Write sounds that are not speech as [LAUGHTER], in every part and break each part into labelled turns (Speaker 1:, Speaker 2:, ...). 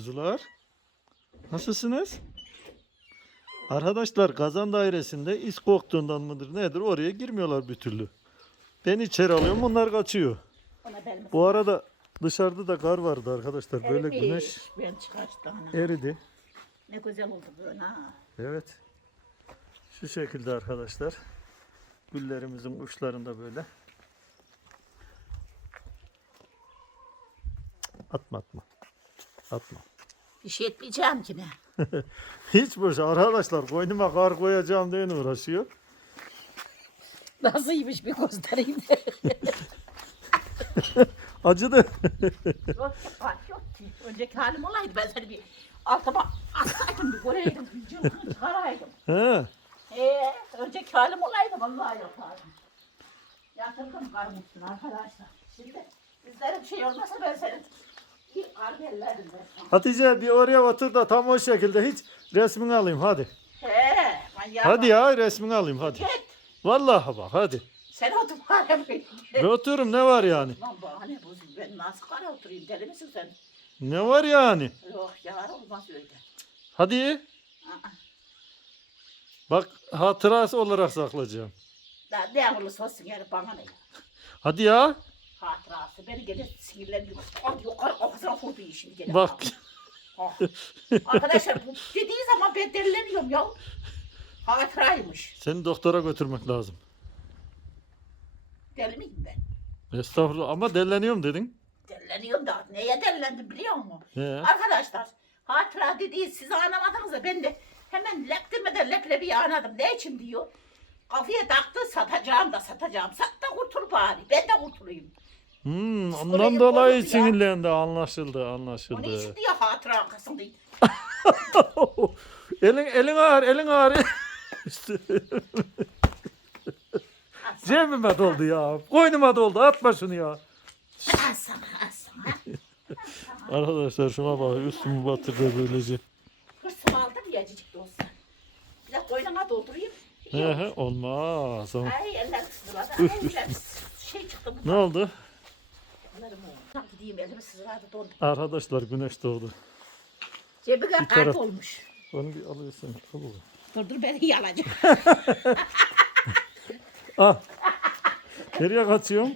Speaker 1: Kuzular. Nasılsınız? Arkadaşlar kazan dairesinde is koktuğundan mıdır nedir oraya girmiyorlar bir türlü. Ben içeri alıyorum onlar kaçıyor. Bu arada dışarıda da kar vardı arkadaşlar. Böyle
Speaker 2: erimiş.
Speaker 1: güneş
Speaker 2: Ben çıkarttım ana.
Speaker 1: eridi.
Speaker 2: Ne güzel oldu böyle ha.
Speaker 1: Evet. Şu şekilde arkadaşlar. Güllerimizin uçlarında böyle. Atma atma. Atma.
Speaker 2: Bir şey etmeyeceğim ki ne? [LAUGHS]
Speaker 1: Hiç boş arkadaşlar koynuma kar koyacağım diye uğraşıyor.
Speaker 2: Nasılymış bir göstereyim de. [LAUGHS]
Speaker 1: Acıdı.
Speaker 2: yok kar yok ki. Önceki halim olaydı ben seni bir altıma atsaydım bir göreydim. Cılkını çıkaraydım.
Speaker 1: He.
Speaker 2: Ee, önceki halim olaydı vallahi yapardım. Yatırdım karın üstüne arkadaşlar. Şimdi bizlere bir şey olmasa ben senin
Speaker 1: Hatice bir oraya otur da tam o şekilde hiç resmini alayım hadi.
Speaker 2: He, manyak.
Speaker 1: Hadi ya resmini alayım hadi.
Speaker 2: Git.
Speaker 1: Vallahi bak hadi.
Speaker 2: Sen otur bana bir.
Speaker 1: Oturum ne var yani?
Speaker 2: Lan bahane bu. Ben nasıl kara oturayım deli misin sen?
Speaker 1: Ne var yani?
Speaker 2: Yok ya olmaz öyle.
Speaker 1: Hadi.
Speaker 2: Aa,
Speaker 1: Bak hatırası olarak saklayacağım.
Speaker 2: Da ne olursa olsun yani bana ne?
Speaker 1: Hadi ya.
Speaker 2: Hatırası beni gene sinirleniyor. Ay yukarı vurdu işini gene.
Speaker 1: Bak.
Speaker 2: Ah. Arkadaşlar bu dediği zaman ben delileniyorum ya. Hatıraymış.
Speaker 1: Seni doktora götürmek lazım.
Speaker 2: Deli miyim ben?
Speaker 1: Estağfurullah ama delleniyorum dedin.
Speaker 2: Delileniyorum da neye delilendim biliyor musun?
Speaker 1: He.
Speaker 2: Arkadaşlar hatıra dediği siz anlamadınız da ben de hemen lep demeden leblebiyi anladım. Ne için diyor? Kafaya taktı satacağım da satacağım. Sat da kurtul bari. Ben de kurtulayım.
Speaker 1: Hmm, ondan dolayı
Speaker 2: bozuldu ya.
Speaker 1: sinirlendi anlaşıldı
Speaker 2: Onun
Speaker 1: anlaşıldı.
Speaker 2: için diyor hatıra arkasında. [LAUGHS]
Speaker 1: elin elin ağır elin ağır. Cebime doldu ya. Koynuma doldu. Atma şunu ya.
Speaker 2: Al sana. [LAUGHS]
Speaker 1: Arkadaşlar şuna bak üstümü batırdı böylece.
Speaker 2: Hırsımı aldım ya cicik de olsa. Bir de koynuma doldurayım.
Speaker 1: He he olmaz.
Speaker 2: Ay eller. Ay eller şey çıktı.
Speaker 1: Ne oldu?
Speaker 2: Bunlarım oldu. Tam gideyim elimi sızladı dondu.
Speaker 1: Arkadaşlar güneş doğdu. Bir
Speaker 2: kart
Speaker 1: taraf-
Speaker 2: olmuş.
Speaker 1: Onu bir alıyorsun. Al.
Speaker 2: Dur dur beni yalacak. [LAUGHS]
Speaker 1: Ah. Nereye kaçıyorum?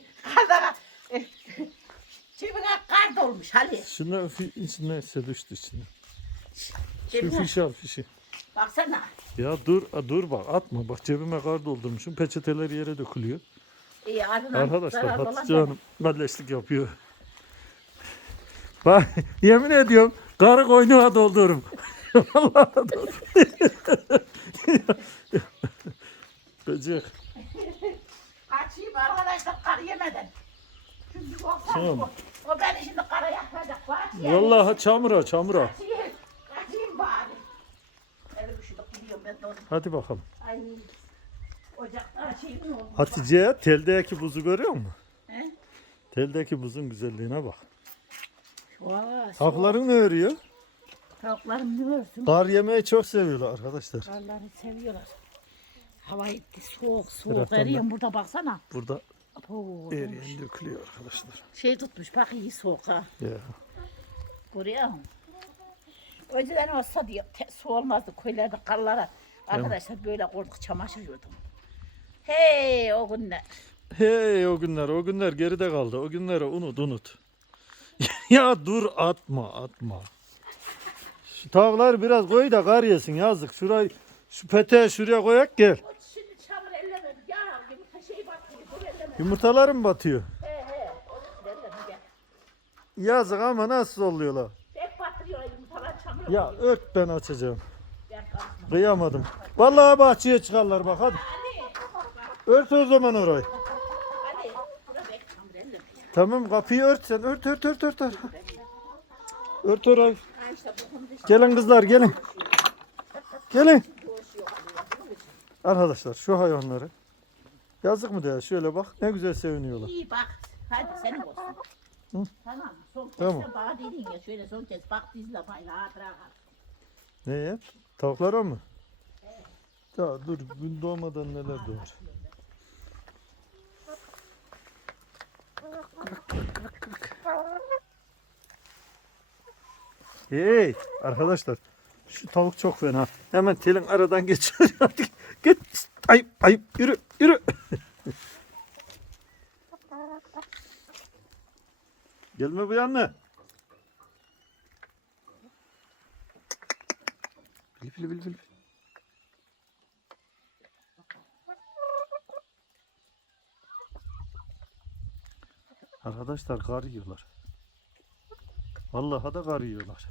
Speaker 2: Cebine kart olmuş hadi.
Speaker 1: Şuna fi- içine ise düştü içine. Şu
Speaker 2: Cebine.
Speaker 1: fişi al fişi.
Speaker 2: Baksana.
Speaker 1: Ya dur a, dur bak atma. Bak cebime kar doldurmuşum. Peçeteler yere dökülüyor.
Speaker 2: İyi ardından
Speaker 1: Arkadaşlar
Speaker 2: zararlı
Speaker 1: Hatice
Speaker 2: olan
Speaker 1: Hanım kalleşlik yapıyor. Bak [LAUGHS] yemin ediyorum karı koynuma doldururum. [LAUGHS] Vallahi doldururum. [LAUGHS]
Speaker 2: Ben. Kaçayım arkadaşlar kar yemeden. Çünkü baksana
Speaker 1: Tamam.
Speaker 2: o, o beni şimdi kara yakacak.
Speaker 1: Vallahi çamura çamura.
Speaker 2: Kaçayım. Kaçayım bari. Elim üşüdük gidiyorum ben de onu.
Speaker 1: Hadi bakalım.
Speaker 2: Ay. Ocakta şey mi olmuş?
Speaker 1: Hatice teldeki buzu görüyor musun?
Speaker 2: He?
Speaker 1: Teldeki buzun güzelliğine bak.
Speaker 2: Vay.
Speaker 1: Tavukların ne örüyor?
Speaker 2: Tavuklarım ne görsün?
Speaker 1: Kar yemeyi çok seviyorlar arkadaşlar.
Speaker 2: Karları seviyorlar. Hava etti soğuk soğuk.
Speaker 1: Taraftan da-
Speaker 2: Eriyorum burada baksana.
Speaker 1: Burada
Speaker 2: Apo,
Speaker 1: eriyen dökülüyor arkadaşlar.
Speaker 2: Şey tutmuş bak iyi soğuk ha.
Speaker 1: Ya.
Speaker 2: Görüyor musun? Önceden olsa diyor te, su olmazdı köylerde karlara. Arkadaşlar böyle korkuk çamaşır yiyordum. Hey o günler.
Speaker 1: Hey o günler o günler geride kaldı. O günleri unut unut. [LAUGHS] ya dur atma atma. Şu tavukları biraz koy da kar yesin yazık. Şurayı şu peteği şuraya koyak gel.
Speaker 2: O şimdi çamur elleme. Ya yumurta şey bu.
Speaker 1: Yumurtalar mı batıyor?
Speaker 2: He he. Onu elleme gel.
Speaker 1: Yazık ama nasıl oluyorlar?
Speaker 2: Hep batırıyorlar yumurtalar çamur
Speaker 1: Ya
Speaker 2: oluyor.
Speaker 1: ört ben açacağım.
Speaker 2: Gel.
Speaker 1: Kıyamadım. Vallahi bahçeye çıkarlar bak hadi.
Speaker 2: Hadi.
Speaker 1: Ört o zaman orayı. Tamam kapıyı ört sen. Ört ört ört ört. Ört, ört orayı. Gelin kızlar gelin. Gelin. Arkadaşlar şu hayvanları. Yazık mı diye şöyle bak ne güzel seviniyorlar.
Speaker 2: İyi bak. Hadi senin olsun.
Speaker 1: Hı.
Speaker 2: Tamam. Son kez
Speaker 1: Tamam.
Speaker 2: de bana dedin ya şöyle son kez bak dizle payla hatıra kal.
Speaker 1: Neye? Tavuklara mı? Ya dur gün doğmadan neler doğar. Hey arkadaşlar şu tavuk çok fena. Hemen telin aradan geçiyor. [LAUGHS] Git. Ayıp ayıp yürü yürü. [LAUGHS] Gelme bu yana. Bil bil bil bil. Arkadaşlar kar yiyorlar. Vallahi da kar yiyorlar.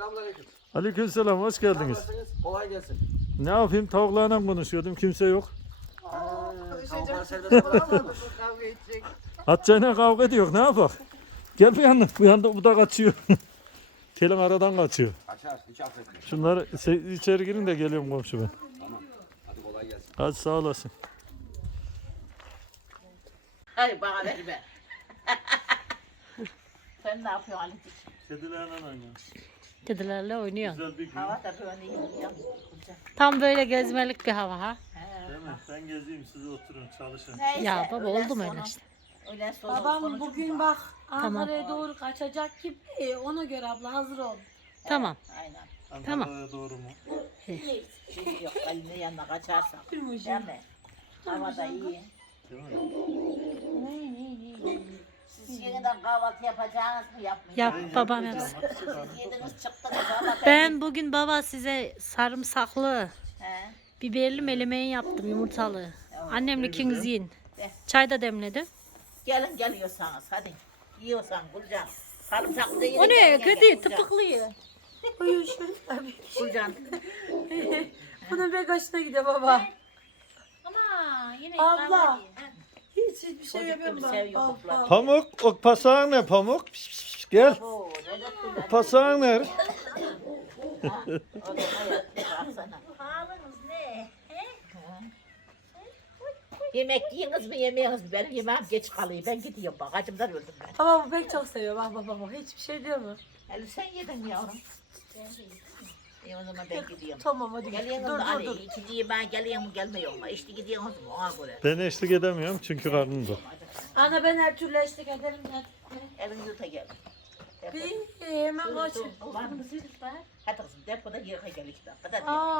Speaker 3: Selamünaleyküm.
Speaker 1: Aleykümselam hoş geldiniz.
Speaker 3: Nasılsınız? Kolay gelsin.
Speaker 1: Ne yapayım tavuklarla konuşuyordum kimse yok.
Speaker 3: Tavukları serbest bırakmadın.
Speaker 1: Hatice'yle kavga ediyor ne yapak? Gel bir yandan bu yanda bu da kaçıyor. [LAUGHS] Telin aradan kaçıyor.
Speaker 3: Kaçar, hiç affetme.
Speaker 1: Şunları içeri girin de geliyorum komşu ben.
Speaker 3: Tamam. Hadi kolay gelsin.
Speaker 1: Hadi sağ olasın.
Speaker 2: Hadi bana ver be. [LAUGHS] Sen ne yapıyorsun Ali'cik?
Speaker 1: Kedilerle oynuyor.
Speaker 4: Kedilerle oynuyor.
Speaker 1: Güzel bir gün.
Speaker 2: Hava da böyle iyi. ya.
Speaker 4: Tam böyle gezmelik bir hava ha.
Speaker 1: Değil mi? Ben gezeyim siz oturun çalışın.
Speaker 2: Neyse,
Speaker 4: Ya baba
Speaker 2: öğlen
Speaker 4: oldu mu
Speaker 2: sonu-
Speaker 4: öyle işte?
Speaker 2: Öğlen sonu
Speaker 5: Babam bugün
Speaker 2: var.
Speaker 5: bak Ankara'ya doğru kaçacak gibi E, ona göre abla hazır ol.
Speaker 4: Tamam.
Speaker 2: Aynen.
Speaker 4: Tamam.
Speaker 1: Ankara'ya doğru mu?
Speaker 2: Şimdi yok Ali'nin yanına kaçarsak.
Speaker 5: Bir
Speaker 2: Değil mi? Hava da iyi.
Speaker 1: Değil mi?
Speaker 2: Siz yeniden kahvaltı yapacağınız mı
Speaker 4: Yap
Speaker 2: yapmayacaksınız?
Speaker 4: babam yapsın.
Speaker 2: Siz yediniz çıktınız ama
Speaker 4: Ben bugün baba size sarımsaklı,
Speaker 2: He.
Speaker 4: biberli melemeyi yaptım yumurtalı. Annemle ikiniz yiyin. Çay da demledim.
Speaker 2: Gelin geliyorsanız hadi. Yiyorsan Gülcan. Sarımsaklı da yine
Speaker 4: O ne?
Speaker 2: gelin,
Speaker 4: Kötü,
Speaker 2: gelin, Gülcan.
Speaker 4: tıpıklıyor.
Speaker 5: Uyuşun. Tabii.
Speaker 2: Gülcan.
Speaker 5: Bunun pek hoşuna gidiyor baba.
Speaker 4: Ama yine
Speaker 5: Abla. Hiç hiçbir şey
Speaker 2: Çocuk gibi seviyor
Speaker 5: Bal,
Speaker 2: koklar.
Speaker 5: bal.
Speaker 1: Pamuk, o pasağın ne pamuk? Pişt, pişt, pişt, Gel.
Speaker 2: Oo, ne de tüyler.
Speaker 1: Pasağın ne? [LAUGHS]
Speaker 2: O da hayat, baksana.
Speaker 4: Halınız ne?
Speaker 2: Yemek yiyiniz mi yemeğiniz mi? Benim yemeğim geç kalıyor. Ben gidiyorum bak. Acımdan öldüm ben.
Speaker 5: Baba bu pek çok seviyor. Bak bak bak. bak. Hiçbir şey diyor mu?
Speaker 2: Elif sen yedin yavrum? İyi o zaman ben gidiyorum.
Speaker 5: Tamam hadi. git.
Speaker 2: Geliyorsunuz
Speaker 5: Dur dur
Speaker 2: Hani
Speaker 5: dur.
Speaker 2: ikinci yemeğe geliyor mu gelmiyor mu? İşte gidiyorsunuz mu ona göre.
Speaker 1: Ben eşlik edemiyorum çünkü karnım tok.
Speaker 5: Ana ben her türlü eşlik ederim.
Speaker 2: Elin yuta gel.
Speaker 5: Bir hemen kaç.
Speaker 2: Var mı? Hadi kızım depoda yıka gel iki dakika. Hadi.
Speaker 5: Aa